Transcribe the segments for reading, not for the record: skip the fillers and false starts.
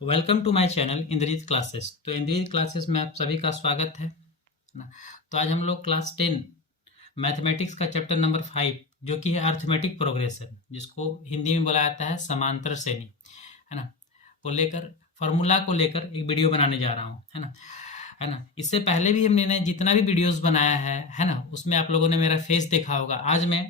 Welcome to my channel Indrajeet classes. तो Indrajeet classes में आप सभी का स्वागत है ना। तो आज हम लोग क्लास 10 मैथमेटिक्स का चैप्टर नंबर 5 जो कि है अर्थमेटिक प्रोग्रेशन, जिसको हिंदी में बोला जाता है समांतर श्रेणी, है ना, को लेकर फार्मूला को लेकर एक वीडियो बनाने जा रहा हूँ, है ना। इससे पहले भी हमने जितना भी वीडियोस बनाया है ना, उसमें आप लोगों ने मेरा फेस देखा होगा। आज मैं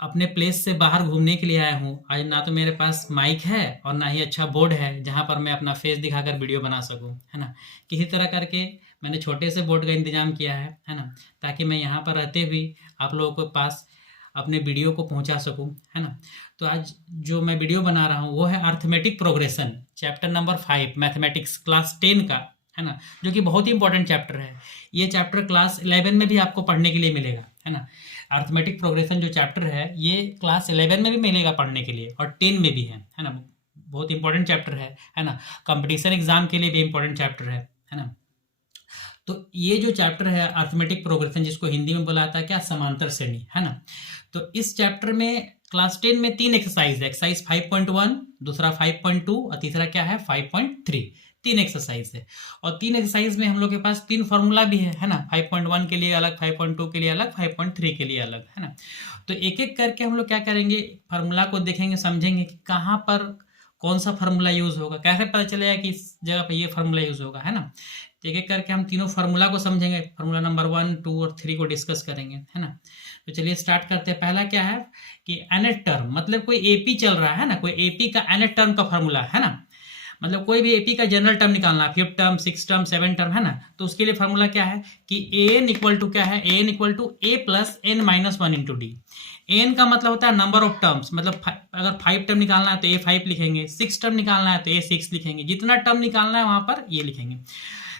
अपने प्लेस से बाहर घूमने के लिए आया हूँ। आज ना तो मेरे पास माइक है और ना ही अच्छा बोर्ड है जहाँ पर मैं अपना फेस दिखाकर वीडियो बना सकूँ, है ना। किसी तरह करके मैंने छोटे से बोर्ड का इंतजाम किया है ना, ताकि मैं यहाँ पर रहते हुए आप लोगों के पास अपने वीडियो को पहुँचा सकूँ, है ना। तो आज जो मैं वीडियो बना रहा हूँ वो है arithmetic progression, chapter number 5 mathematics class 10 का, है ना, जो कि बहुत ही इंपॉर्टेंट चैप्टर है। ये चैप्टर क्लास 11 में भी आपको पढ़ने के लिए मिलेगा, है ना। अर्थमेटिक प्रोग्रेशन जो चैप्टर है ये क्लास 11 में भी मिलेगा पढ़ने के लिए और 10 में भी है ना। बहुत इंपॉर्टेंट चैप्टर है ना। कंपटीशन एग्जाम के लिए भी इंपॉर्टेंट चैप्टर है ना। तो ये जो चैप्टर है अर्थमेटिक प्रोग्रेशन, जिसको हिंदी में बोला जाता है क्या, समांतर श्रेणी, है ना। तो इस चैप्टर में क्लास 10 में 3 एक्सरसाइज है। एक्सरसाइज 5.1, दूसरा 5.2 और तीसरा क्या है 5.3। 3 एक्सरसाइज है और 3 एक्सरसाइज में हम लोग के पास 3 फार्मूला भी है ना। 5.1 के लिए अलग, 5.2 के लिए अलग, 5.3 के लिए अलग, है ना। तो एक एक करके हम लोग क्या करेंगे, फार्मूला को देखेंगे, समझेंगे कि कहाँ पर कौन सा फार्मूला यूज होगा, कैसे पता चलेगा कि इस जगह पर ये फार्मूला यूज होगा, है ना। तो एक एक करके हम तीनों फार्मूला को समझेंगे। फार्मूला नंबर 1, 2 और 3 को डिस्कस करेंगे, है ना। तो चलिए स्टार्ट करते हैं। पहला क्या है कि nth टर्म, मतलब कोई एपी चल रहा है ना, कोई एपी का nth टर्म का फार्मूला, है ना। मतलब कोई भी एपी का जनरल टर्म निकालना, 5th term, 6th term, 7th term, है ना। तो उसके लिए फार्मूला क्या है कि an इक्वल टू क्या है, an equal to a plus n minus 1 into d. N का मतलब होता है नंबर ऑफ टर्म्स, मतलब अगर 5 टर्म निकालना है तो ए 5 लिखेंगे, 6 टर्म निकालना है तो ए 6 लिखेंगे, जितना टर्म निकालना है वहां पर ये लिखेंगे।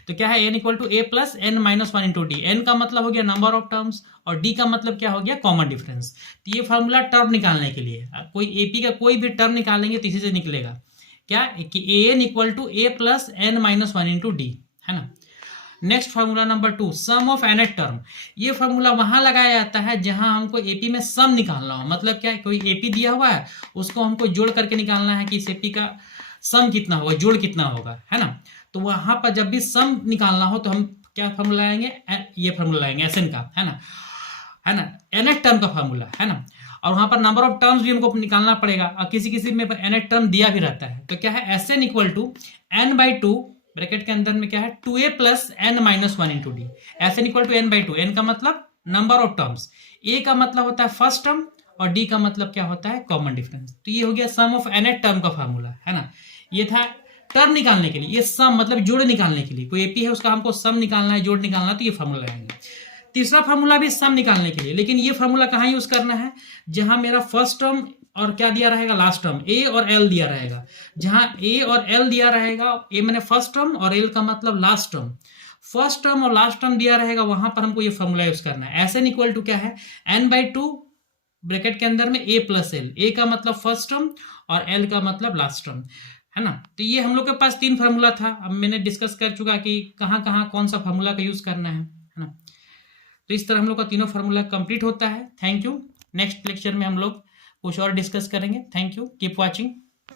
तो क्या है n equal to a plus n minus 1 into d. N का मतलब हो गया नंबर ऑफ टर्म्स और डी का मतलब क्या हो गया, कॉमन डिफरेंस। तो ये फार्मूला टर्म निकालने के लिए, कोई एपी का कोई भी टर्म निकालेंगे तो इसी से निकलेगा क्या कि a n equal to a plus n minus 1 into d, है ना। Next formula number 2, sum of nth term. ये फार्मूला वहां लगाया जाता है जहां हमको एपी में सम निकालना हो। मतलब क्या, कोई एपी दिया हुआ है, उसको हमको जोड़ करके निकालना है कि इस एपी का सम कितना होगा, जोड़ कितना होगा, है ना। तो वहां पर जब भी सम निकालना हो तो हम क्या फार्मूला लाएंगे, ये फार्मूला लाएंगे एस एन का, है ना, nth टर्म का फार्मूला, है ना। और वहां पर नंबर ऑफ टर्म्स भी हमको निकालना पड़ेगा और किसी किसी में nth टर्म दिया भी रहता है। तो क्या है S n equal to n by two, bracket के अंदर में क्या है 2a plus n minus 1 into d. S n equal to n by two, n का मतलब नंबर ऑफ टर्म्स, ए का मतलब होता है फर्स्ट टर्म और डी का मतलब क्या होता है, कॉमन डिफरेंस। तो ये हो गया सम ऑफ nth टर्म का फार्मूला, है ना। ये था टर्म निकालने के लिए, ये सम मतलब जोड़ निकालने के लिए, कोई एपी है उसका हमको सम निकालना है, जोड़ निकालना है, तो ये फार्मूला लगाएंगे। तीसरा फार्मूला भी सम निकालने के लिए, लेकिन ये फार्मूला कहाँ यूज करना है, जहां मेरा फर्स्ट टर्म और क्या दिया रहेगा, लास्ट टर्म ए और एल दिया रहेगा। जहां ए और एल दिया रहेगा, ए मैंने फर्स्ट टर्म और एल का मतलब लास्ट टर्म, फर्स्ट टर्म और लास्ट टर्म दिया रहेगा, वहां पर हमको ये फॉर्मूला यूज करना है। एस एन इक्वल टू क्या है एन बाई टू, ब्रैकेट के अंदर में ए प्लस एल, ए का मतलब फर्स्ट टर्म और एल का मतलब लास्ट टर्म, है ना। तो ये हम लोग के पास 3 फार्मूला था। अब मैंने डिस्कस कर चुका कि कहाँ कहाँ कौन सा फार्मूला का यूज करना है ना। तो इस तरह हम लोग का तीनों फार्मूला कंप्लीट होता है। Thank you. नेक्स्ट लेक्चर में हम लोग कुछ और डिस्कस करेंगे। Thank you, keep watching.